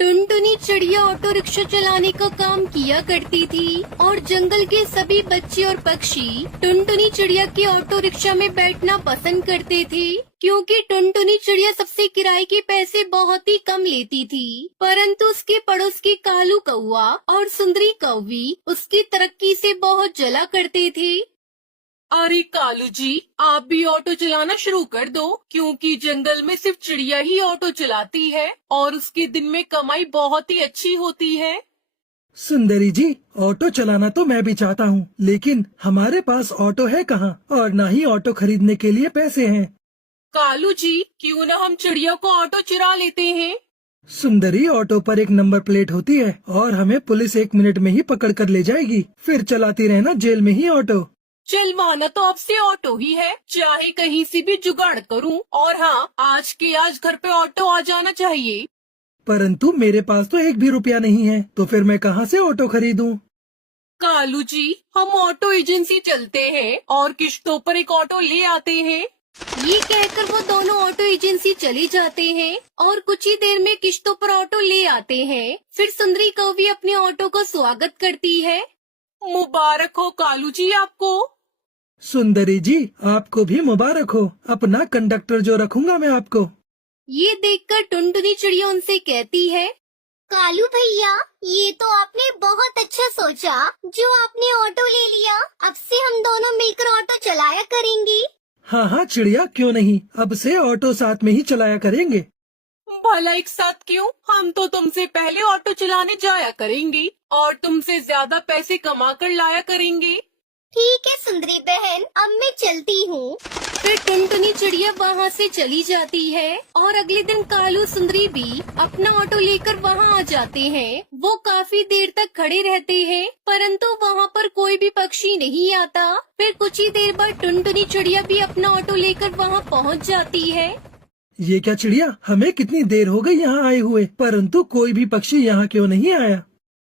टुनटुनी चिड़िया auto rickshaw चलाने का काम किया करती थी और जंगल के सभी बच्चे और पक्षी टुनटुनी चिड़िया के ऑटो रिक्शा में बैठना पसंद करते थे, क्योंकि टुनटुनी चिड़िया सबसे किराए के पैसे बहुत ही कम लेती थी। परंतु उसके पड़ोस के कालू कौवा और सुंदरी कौवी उसकी तरक्की से बहुत जला करते थे। अरे कालू जी, आप भी ऑटो चलाना शुरू कर दो, क्योंकि जंगल में सिर्फ चिड़िया ही ऑटो चलाती है और उसके दिन में कमाई बहुत ही अच्छी होती है। सुंदरी जी, ऑटो चलाना तो मैं भी चाहता हूँ, लेकिन हमारे पास ऑटो है कहाँ और न ही ऑटो खरीदने के लिए पैसे हैं। कालू जी, क्यों न हम चिड़िया को ऑटो चुरा लेते हैं। सुंदरी, ऑटो पर एक नंबर प्लेट होती है और हमें पुलिस 1 मिनट में ही पकड़ कर ले जाएगी, फिर चलाती रहना जेल में ही ऑटो। चलवाना तो आपसे ऑटो ही है, चाहे कहीं से भी जुगाड़ करूं। और हाँ, आज के आज घर पे ऑटो आ जाना चाहिए। परंतु मेरे पास तो 1 भी रुपया नहीं है, तो फिर मैं कहाँ से ऑटो खरीदूं? कालू जी, हम ऑटो एजेंसी चलते हैं और किश्तों पर एक ऑटो ले आते हैं। ये कहकर वो दोनों ऑटो एजेंसी चले जाते हैं और कुछ ही देर में किश्तों पर ऑटो ले आते हैं। फिर सुंदरी कौवी अपने ऑटो का स्वागत करती है। मुबारक हो कालू जी आपको। सुंदरी जी, आपको भी मुबारक हो, अपना कंडक्टर जो रखूंगा मैं आपको। ये देखकर टुनटुनी चिड़िया उनसे कहती है, कालू भैया, ये तो आपने बहुत अच्छा सोचा जो आपने ऑटो ले लिया। अब से हम दोनों मिलकर ऑटो चलाया करेंगे। हाँ हाँ चिड़िया, क्यों नहीं, अब से ऑटो साथ में ही चलाया करेंगे। भला एक साथ क्यों, हम तो तुमसे पहले ऑटो चलाने जाया करेंगे और तुमसे ज्यादा पैसे कमा कर लाया करेंगे। ठीक है सुंदरी बहन, अब मैं चलती हूँ। फिर टुनटुनी चिड़िया वहाँ से चली जाती है और अगले दिन कालू सुंदरी भी अपना ऑटो लेकर वहाँ आ जाते हैं। वो काफी देर तक खड़े रहते हैं, परंतु वहाँ पर कोई भी पक्षी नहीं आता। फिर कुछ ही देर बाद टुनटुनी चिड़िया भी अपना ऑटो लेकर वहाँ पहुँच जाती है। ये क्या चिड़िया, हमें कितनी देर हो गई यहाँ आए हुए, परंतु कोई भी पक्षी यहाँ क्यों नहीं आया?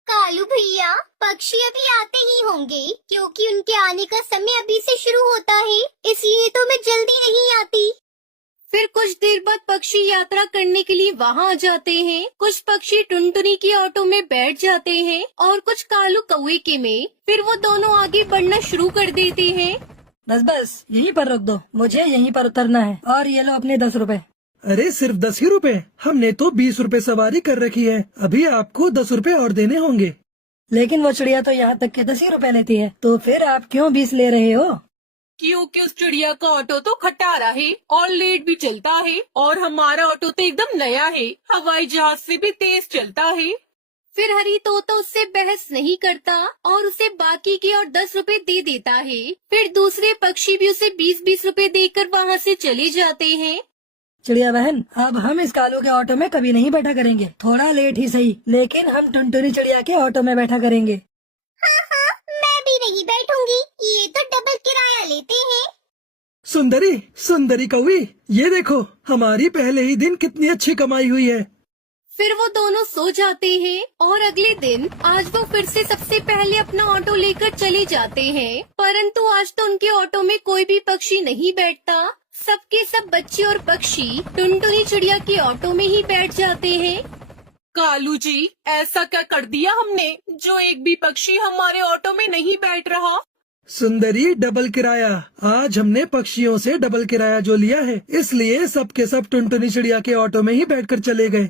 कालू भैया, पक्षी अभी आते ही होंगे, क्योंकि उनके आने का समय अभी से शुरू होता है, इसलिए तो मैं जल्दी नहीं आती। फिर कुछ देर बाद पक्षी यात्रा करने के लिए वहाँ आ जाते हैं। कुछ पक्षी टुनटुनी की ऑटो में बैठ जाते हैं और कुछ कालू कौवे के में। फिर वो दोनों आगे बढ़ना शुरू कर देते हैं। बस बस यहीं पर रोक दो, मुझे यहीं पर उतरना है। और ये लो अपने 10 रुपए। अरे सिर्फ 10 ही रुपए? हमने तो 20 रुपए सवारी कर रखी है, अभी आपको 10 रुपए और देने होंगे। लेकिन वो चिड़िया तो यहाँ तक के 10 ही रुपए लेती है, तो फिर आप क्यों 20 ले रहे हो? क्योंकि उस चिड़िया का ऑटो तो खटारा है और लेट भी चलता है और हमारा ऑटो तो एकदम नया है, हवाई जहाज से भी तेज चलता है। फिर हरी तोता उससे बहस नहीं करता और उसे बाकी के और 10 रुपए दे देता है। फिर दूसरे पक्षी भी उसे 20-20 रुपए देकर वहाँ से चले जाते हैं। चिड़िया बहन, अब हम इस कालू के ऑटो में कभी नहीं बैठा करेंगे। थोड़ा लेट ही सही, लेकिन हम टुनटुनी चिड़िया के ऑटो में बैठा करेंगे। हाँ हाँ, मैं भी नहीं बैठूंगी, ये तो डबल किराया लेते हैं। सुंदरी, सुंदरी कौवी, ये देखो हमारी पहले ही दिन कितनी अच्छी कमाई हुई है। फिर वो दोनों सो जाते हैं और अगले दिन आज वो फिर से सबसे पहले अपना ऑटो लेकर चले जाते हैं। परंतु आज तो उनके ऑटो में कोई भी पक्षी नहीं बैठता। सबके सब बच्चे और पक्षी टुनटुनी चिड़िया के ऑटो में ही बैठ जाते हैं। कालू जी, ऐसा क्या कर दिया हमने जो एक भी पक्षी हमारे ऑटो में नहीं बैठ रहा? सुंदरी, डबल किराया। आज हमने पक्षियों से डबल किराया जो लिया है, इसलिए सबके सब टुनटुनी चिड़िया के ऑटो में ही बैठकर चले गए।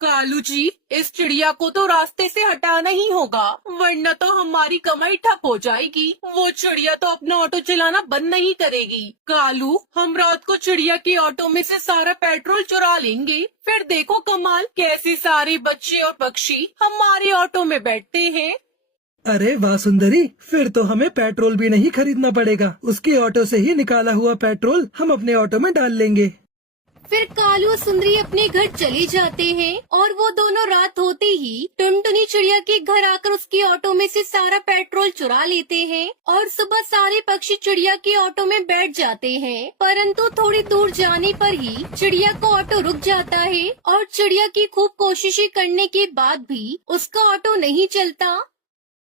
कालू जी, इस चिड़िया को तो रास्ते से हटाना ही होगा, वरना तो हमारी कमाई ठप हो जाएगी। वो चिड़िया तो अपना ऑटो चलाना बंद नहीं करेगी। कालू, हम रात को चिड़िया के ऑटो में से सारा पेट्रोल चुरा लेंगे, फिर देखो कमाल, कैसे सारे बच्चे और पक्षी हमारे ऑटो में बैठते हैं। अरे वाह सुंदरी, फिर तो हमें पेट्रोल भी नहीं खरीदना पड़ेगा, उसके ऑटो से ही निकाला हुआ पेट्रोल हम अपने ऑटो में डाल लेंगे। फिर कालू और सुंदरी अपने घर चले जाते हैं और वो दोनों रात होते ही टुनटुनी चिड़िया के घर आकर उसके ऑटो में से सारा पेट्रोल चुरा लेते हैं और सुबह सारे पक्षी चिड़िया के ऑटो में बैठ जाते हैं। परंतु थोड़ी दूर जाने पर ही चिड़िया का ऑटो रुक जाता है और चिड़िया की खूब कोशिशें करने के बाद भी उसका ऑटो नहीं चलता।